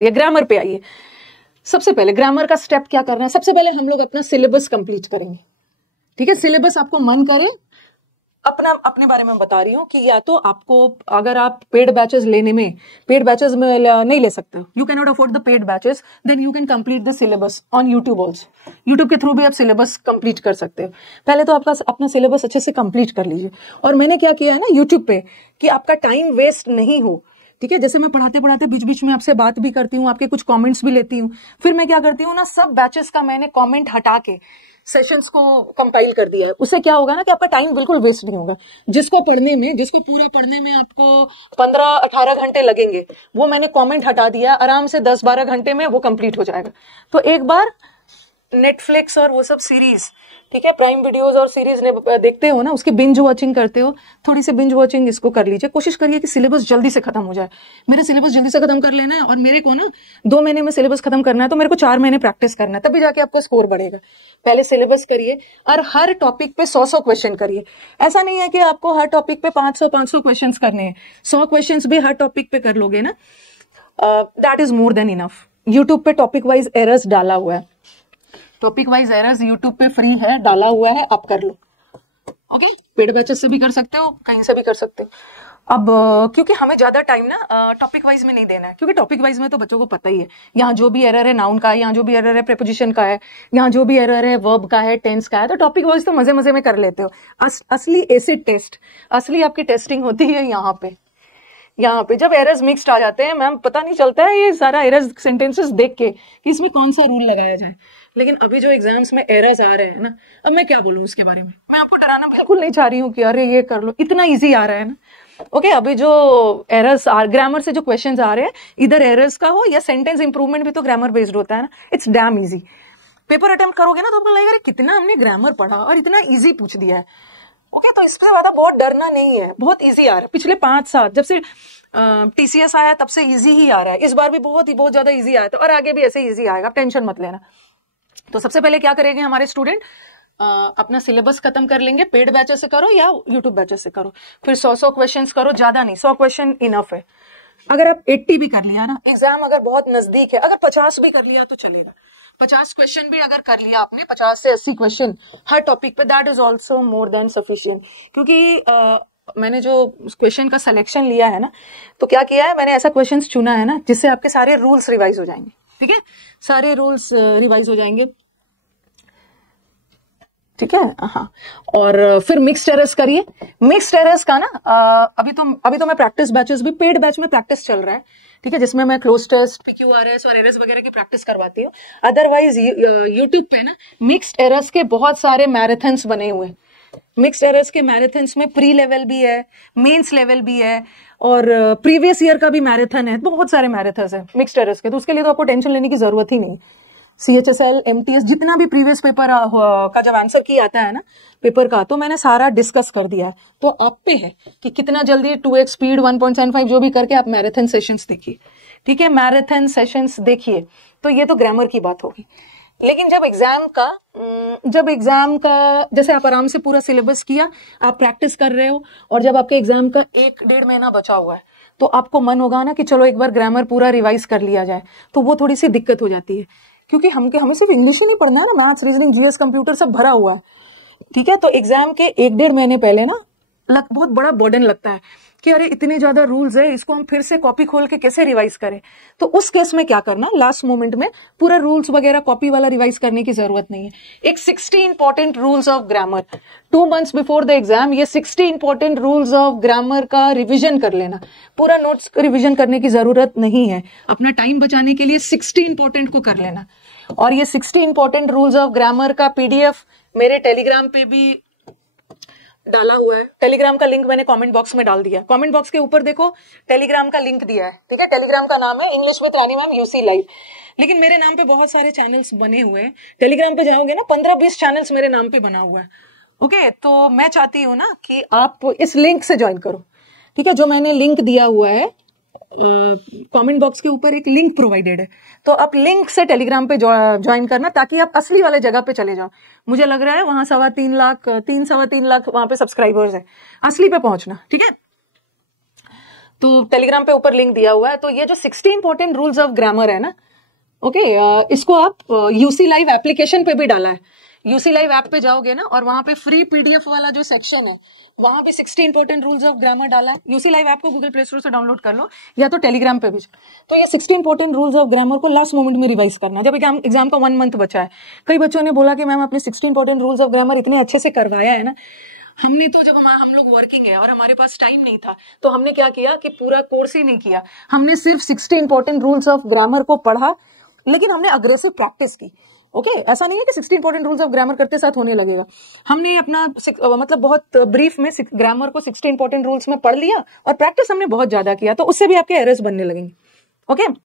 ये ग्रामर पे आइए। सबसे पहले ग्रामर का स्टेप क्या करना है, सबसे पहले हम लोग अपना सिलेबस कंप्लीट करेंगे। ठीक है, सिलेबस आपको मन करे अपने बारे में बता रही हूँ कि या तो आपको अगर आप पेड बैचेस में नहीं ले सकते, you can not afford the paid batches, then you can complete the syllabus on YouTube also. YouTube के थ्रू भी आप सिलेबस कंप्लीट कर सकते हो। पहले तो आपका अपना सिलेबस अच्छे से कंप्लीट कर लीजिए। और मैंने क्या किया है ना यूट्यूब पे कि आपका टाइम वेस्ट नहीं हो। ठीक है, जैसे मैं पढ़ाते पढ़ाते बीच बीच में आपसे बात भी करती हूँ, आपके कुछ कमेंट्स भी लेती हूँ, फिर मैं क्या करती हूँ ना, सब बैचेस का मैंने कमेंट हटा के सेशंस को कंपाइल कर दिया है। उससे क्या होगा ना कि आपका टाइम बिल्कुल वेस्ट नहीं होगा। जिसको पूरा पढ़ने में आपको 15-18 घंटे लगेंगे, वो मैंने कमेंट हटा दिया, आराम से 10-12 घंटे में वो कंप्लीट हो जाएगा। तो एक बार नेटफ्लिक्स और वो सब सीरीज, ठीक है, प्राइम वीडियोस और सीरीज देखते हो ना, उसकी बिंज वॉचिंग करते हो, थोड़ी सी बिंज वॉचिंग इसको कर लीजिए। कोशिश करिए कि सिलेबस जल्दी से खत्म हो जाए। मेरे सिलेबस जल्दी से खत्म कर लेना है, और मेरे को ना 2 महीने में सिलेबस खत्म करना है, तो मेरे को 4 महीने प्रैक्टिस करना है, तभी जाके आपका स्कोर बढ़ेगा। पहले सिलेबस करिए और हर टॉपिक पे 100 क्वेश्चन करिए। ऐसा नहीं है कि आपको हर टॉपिक पे 500 क्वेश्चन करने हैं। 100 क्वेश्चन भी हर टॉपिक पे कर लोगे ना, that is more than enough. YouTube पे टॉपिक वाइज एरर्स डाला हुआ है, टॉपिक वाइज एरर्स यूट्यूब पे फ्री है, डाला हुआ है, आप कर लो। ओके, पेड बैचेस से भी कर सकते हो, कहीं से भी कर सकते हो। अब क्योंकि हमें ज्यादा टाइम ना टॉपिक वाइज में नहीं देना है, क्योंकि टॉपिक वाइज में तो बच्चों को पता ही है, यहाँ जो भी एरर है नाउन का है, यहाँ जो भी एरर है प्रीपोजिशन का है, यहाँ जो भी एरर है वर्ब का है, टेंस का है। तो टॉपिक वाइज तो मजे मजे में कर लेते हो। असली एसिड टेस्ट, असली आपकी टेस्टिंग होती है यहाँ पे जब एरर्स मिक्स्ड आ जाते हैं। मैम पता नहीं चलता है ये सारा एरर्स सेंटेंसेस देख के कि इसमें कौन सा रूल लगाया जाए। लेकिन अभी जो एग्जाम्स में एरर्स आ रहे हैं ना, अब मैं क्या बोलूं उसके बारे में, मैं आपको डराना बिल्कुल नहीं चाह रही हूँ कि अरे ये कर लो, इतना इजी आ रहा है ना। ओके, अभी जो एरर्स ग्रामर से जो क्वेश्चंस आ रहे हैं, इधर एरर्स का हो या सेंटेंस इंप्रूवमेंट भी तो ग्रामर बेस्ड होता है ना, it's damn easy. Paper attempt करोगे ना तो आपको लगेगा कितना हमने ग्रामर पढ़ा और इतना इजी पूछ दिया है। ओके, तो इससे ज्यादा बहुत डरना नहीं है, बहुत इजी आ रहा है। पिछले 5 साल जब से टीसीएस आया तब से इजी ही आ रहा है। इस बार भी बहुत ज्यादा इजी आया था, और आगे भी ऐसे इजी आएगा, टेंशन मत लेना। तो सबसे पहले क्या करेंगे हमारे स्टूडेंट, अपना सिलेबस खत्म कर लेंगे। पेड बैचेस से करो या यूट्यूब बैचेस से करो, फिर 100 क्वेश्चंस करो, ज्यादा नहीं, 100 क्वेश्चन इनफ है। अगर आप 80 भी कर लिया ना, एग्जाम अगर बहुत नजदीक है, अगर 50 भी कर लिया तो चलेगा। 50 क्वेश्चन भी अगर कर लिया आपने, 50 से 80 क्वेश्चन हर टॉपिक पे, that is also more than sufficient. क्योंकि मैंने जो क्वेश्चन का सिलेक्शन लिया है ना, तो क्या किया है, मैंने ऐसा क्वेश्चन चुना है ना जिससे आपके सारे रूल्स रिवाइज हो जाएंगे। ठीक है, सारे रूल्स रिवाइज हो जाएंगे। ठीक है, हाँ। और फिर मिक्स्ड एरर्स करिए। मिक्स्ड एरर्स का ना अभी तो मैं प्रैक्टिस बैचेस भी, पेड बैच में प्रैक्टिस चल रहा है, ठीक है, जिसमें मैं क्लोज टेस्ट, पीक्यूआरएस और एरर्स वगैरह की प्रैक्टिस करवाती हूँ। अदरवाइज यूट्यूब पे ना मिक्स्ड एरर्स के बहुत सारे मैराथन्स बने हुए हैं। मिक्स्ड एरर्स के मैराथन्स में प्री लेवल भी है, मेंस लेवल भी है, और प्रीवियस ईयर का भी मैराथन है। बहुत सारे मैराथन्स है मिक्स्ड एरर्स के, तो उसके लिए तो आपको टेंशन लेने की जरूरत ही नहीं। CHSL, MTS, जितना भी प्रीवियस पेपर का जब आंसर की आता है ना पेपर का, तो मैंने सारा डिस्कस कर दिया है। तो आप पे है कि कितना जल्दी 2x स्पीड, 1.75 जो भी करके आप मैराथन सेशंस देखिए। ठीक है, मैराथन सेशंस देखिए। तो ये तो ग्रामर की बात होगी। लेकिन जब एग्जाम का जैसे आप आराम से पूरा सिलेबस किया, आप प्रैक्टिस कर रहे हो, और जब आपके एग्जाम का 1-1.5 महीना बचा हुआ है, तो आपको मन होगा ना कि चलो एक बार ग्रामर पूरा रिवाइज कर लिया जाए, तो वो थोड़ी सी दिक्कत हो जाती है। क्योंकि हमें सिर्फ इंग्लिश ही नहीं पढ़ना है ना, मैथ्स, रीजनिंग, जीएस, कंप्यूटर सब भरा हुआ है। ठीक है, तो एग्जाम के 1-1.5 महीने पहले ना बहुत बड़ा बर्डन लगता है कि अरे इतने ज्यादा रूल्स है, इसको हम फिर से कॉपी खोल के कैसे रिवाइज करें। तो उस केस में क्या करना, लास्ट मोमेंट में पूरा रूल्स वगैरह कॉपी वाला रिवाइज करने की जरूरत नहीं है। एक 60 important rules of grammar 2 months before the exam, ये 60 इंपॉर्टेंट रूल्स ऑफ ग्रामर का रिविजन कर लेना। पूरा नोट्स रिविजन करने की जरूरत नहीं है, अपना टाइम बचाने के लिए 60 इंपॉर्टेंट को कर लेना। और ये 60 इंपॉर्टेंट रूल्स ऑफ ग्रामर का PDF मेरे टेलीग्राम पे भी डाला हुआ है। टेलीग्राम का लिंक मैंने कमेंट बॉक्स में डाल दिया। कमेंट बॉक्स के ऊपर देखो टेलीग्राम का लिंक दिया है। ठीक है, टेलीग्राम का नाम है English with Rani ma'am UC live. लेकिन मेरे नाम पे बहुत सारे चैनल्स बने हुए हैं। टेलीग्राम पे जाओगे ना, 15-20 चैनल्स मेरे नाम पे बना हुआ है। ओके, तो मैं चाहती हूँ ना कि आप इस लिंक से ज्वाइन करो। ठीक है, जो मैंने लिंक दिया हुआ है, कमेंट बॉक्स के ऊपर एक लिंक प्रोवाइडेड है, तो आप लिंक से टेलीग्राम पे ज्वाइन करना, ताकि आप असली वाले जगह पे चले जाओ। मुझे लग रहा है वहां 3.25 लाख 3-3.25 लाख वहां पे सब्सक्राइबर्स है, असली पे पहुंचना। ठीक है, तो टेलीग्राम पे ऊपर लिंक दिया हुआ है। तो ये जो 60 इंपॉर्टेंट रूल्स ऑफ ग्रामर है ना, ओके, इसको आप यूसी लाइव एप्लीकेशन पे भी डाला है। यूसी लाइव ऐप पे जाओगे ना और वहां पे फ्री पीडीएफ वाला जो सेक्शन है वहां पे 60 इंपॉर्टेंट रूल्स ऑफ ग्रामर डाला है। यूसी लाइव ऐप को गूगल प्ले स्टोर से डाउनलोड कर लो या तो टेलीग्राम पे भी। तो ये 60 इंपॉर्टेंट रूल्स ऑफ ग्रामर को लास्ट मोमेंट में रिवाइज करना है जब एग्जाम का 1 मंथ बचा है। कई बच्चों ने बोला कि मैम आपने 60 इंपॉर्टेंट रूल्स ऑफ ग्रामर इतने अच्छे से करवाया है ना। हमने तो जब हम लोग वर्किंग है और हमारे पास टाइम नहीं था तो हमने क्या किया कि पूरा कोर्स ही नहीं किया, हमने सिर्फ 60 इंपॉर्टेंट रूल्स ऑफ ग्रामर को पढ़ा, लेकिन हमने अग्रेसिव प्रैक्टिस की। ओके, ऐसा नहीं है कि 60 इंपॉर्टेंट रूल्स ऑफ ग्रामर करते साथ होने लगेगा। हमने अपना मतलब बहुत ब्रीफ में ग्रामर को 60 इंपॉर्टेंट रूल्स में पढ़ लिया और प्रैक्टिस हमने बहुत ज्यादा किया, तो उससे भी आपके एरर्स बनने लगेंगे। ओके